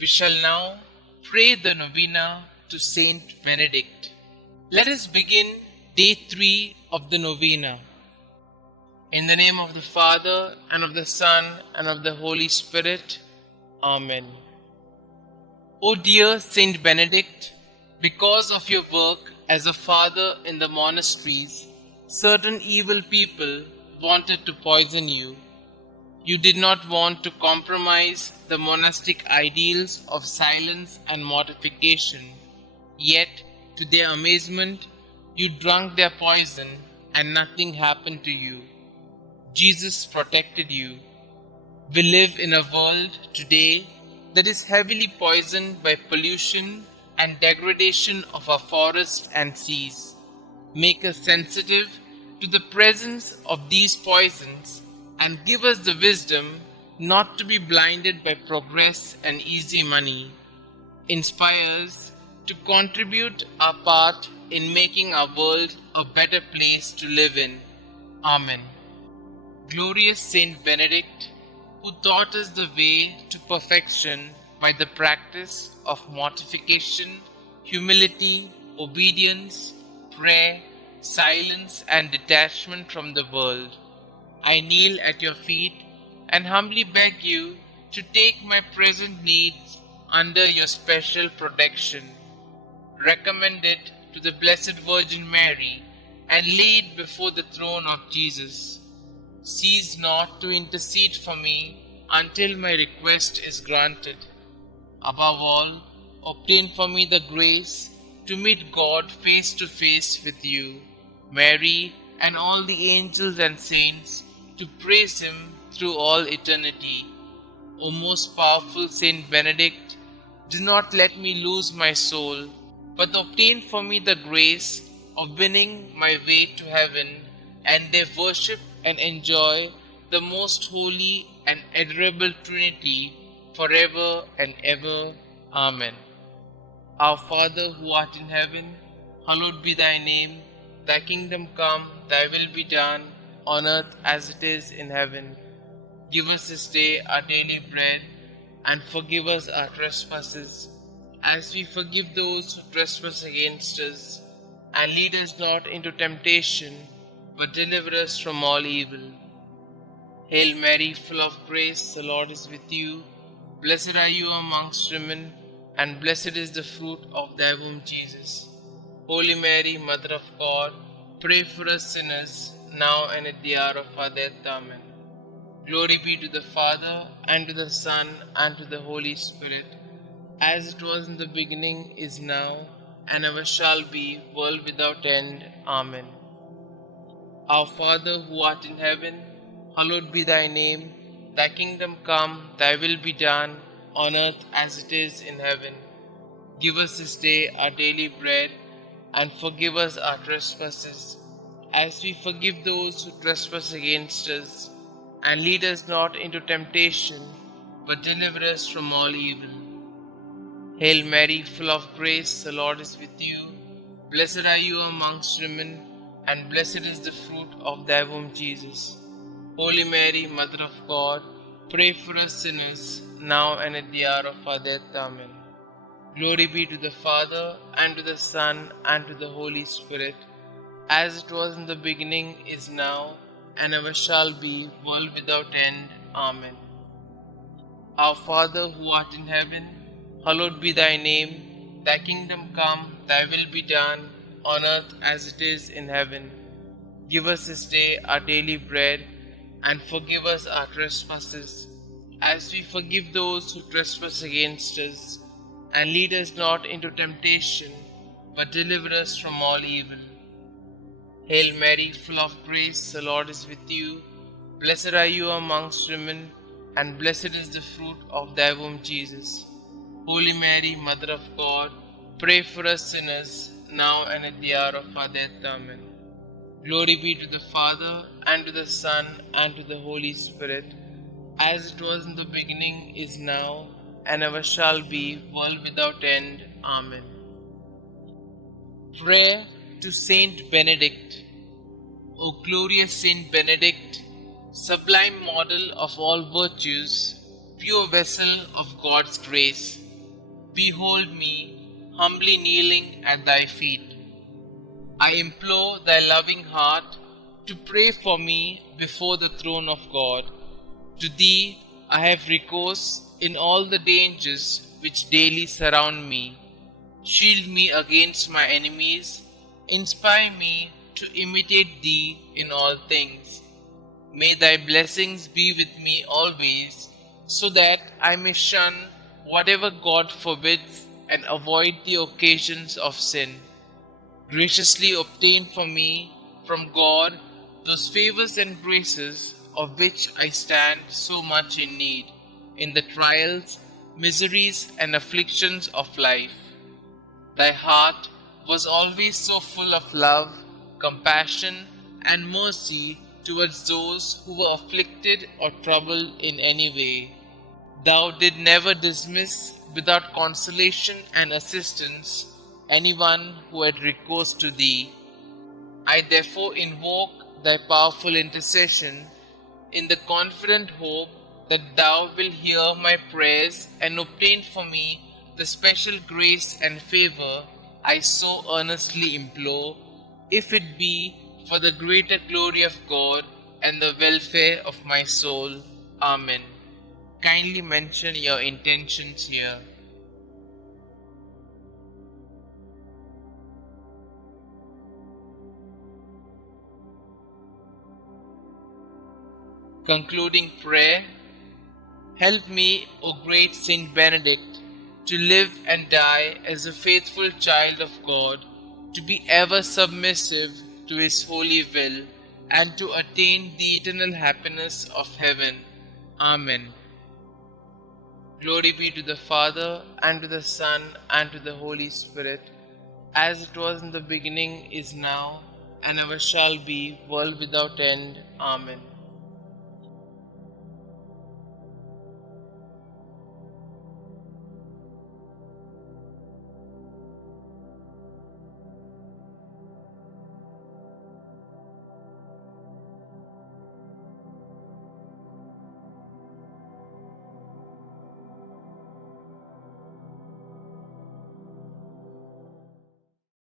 We shall now pray the Novena to St Benedict. Let us begin day 3 of the Novena. In the name of the Father, and of the Son, and of the Holy Spirit. Amen. O dear St Benedict, because of your work as a father in the monasteries, certain evil people wanted to poison you. You did not want to compromise the monastic ideals of silence and mortification, yet, to their amazement, you drank their poison and nothing happened to you. Jesus protected you. We live in a world today that is heavily poisoned by pollution and degradation of our forests and seas. Make us sensitive to the presence of these poisons and give us the wisdom not to be blinded by progress and easy money. Inspire us to contribute our part in making our world a better place to live in. Amen. Glorious Saint Benedict, who taught us the way to perfection by the practice of mortification, humility, obedience, prayer, silence, and detachment from the world, I kneel at your feet and humbly beg you to take my present needs under your special protection. Recommend it to the Blessed Virgin Mary and lay it before the throne of Jesus. Cease not to intercede for me until my request is granted. Above all, obtain for me the grace to meet God face to face with you, Mary, and all the angels and saints, to praise Him through all eternity. O most powerful Saint Benedict, do not let me lose my soul, but obtain for me the grace of winning my way to heaven, and there worship and enjoy the most holy and adorable Trinity forever and ever. Amen. Our Father who art in heaven, hallowed be thy name. Thy kingdom come, thy will be done, on earth as it is in heaven. Give us this day our daily bread, and forgive us our trespasses, as we forgive those who trespass against us. And lead us not into temptation, but deliver us from all evil. Hail Mary, full of grace, the Lord is with you. Blessed are you amongst women, and blessed is the fruit of thy womb, Jesus. Holy Mary, Mother of God, pray for us sinners, now and at the hour of our death. Amen. Glory be to the Father, and to the Son, and to the Holy Spirit, as it was in the beginning, is now, and ever shall be, world without end. Amen. Our Father who art in heaven, hallowed be thy name. Thy kingdom come, thy will be done, on earth as it is in heaven. Give us this day our daily bread, and forgive us our trespasses, as we forgive those who trespass against us. And lead us not into temptation, but deliver us from all evil. Hail Mary, full of grace, the Lord is with you. Blessed are you amongst women, and blessed is the fruit of thy womb, Jesus. Holy Mary, Mother of God, pray for us sinners, now and at the hour of our death. Amen. Glory be to the Father, and to the Son, and to the Holy Spirit, as it was in the beginning, is now, and ever shall be, world without end. Amen. Our Father who art in heaven, hallowed be thy name. Thy kingdom come, thy will be done, on earth as it is in heaven. Give us this day our daily bread, and forgive us our trespasses, as we forgive those who trespass against us. And lead us not into temptation, but deliver us from all evil. Hail Mary, full of grace, the Lord is with you. Blessed are you amongst women, and blessed is the fruit of thy womb, Jesus. Holy Mary, Mother of God, pray for us sinners, now and at the hour of our death. Amen. Glory be to the Father, and to the Son, and to the Holy Spirit, as it was in the beginning, is now, and ever shall be, world without end. Amen. Prayer to Saint Benedict. O glorious Saint Benedict, sublime model of all virtues, pure vessel of God's grace, behold me, humbly kneeling at thy feet. I implore thy loving heart to pray for me before the throne of God. To thee I have recourse in all the dangers which daily surround me. Shield me against my enemies, inspire me to imitate thee in all things. May thy blessings be with me always, so that I may shun whatever God forbids and avoid the occasions of sin. Graciously obtain for me from God those favors and graces of which I stand so much in need in the trials, miseries, and afflictions of life. Thy heart was always so full of love, compassion, and mercy towards those who were afflicted or troubled in any way. Thou did never dismiss without consolation and assistance anyone who had recourse to thee. I therefore invoke thy powerful intercession in the confident hope that thou wilt hear my prayers and obtain for me the special grace and favor I so earnestly implore, if it be for the greater glory of God and the welfare of my soul. Amen. Kindly mention your intentions here. Concluding prayer. Help me, O great St Benedict, to live and die as a faithful child of God, to be ever submissive to His holy will, and to attain the eternal happiness of heaven. Amen. Glory be to the Father, and to the Son, and to the Holy Spirit, as it was in the beginning, is now, and ever shall be, world without end. Amen.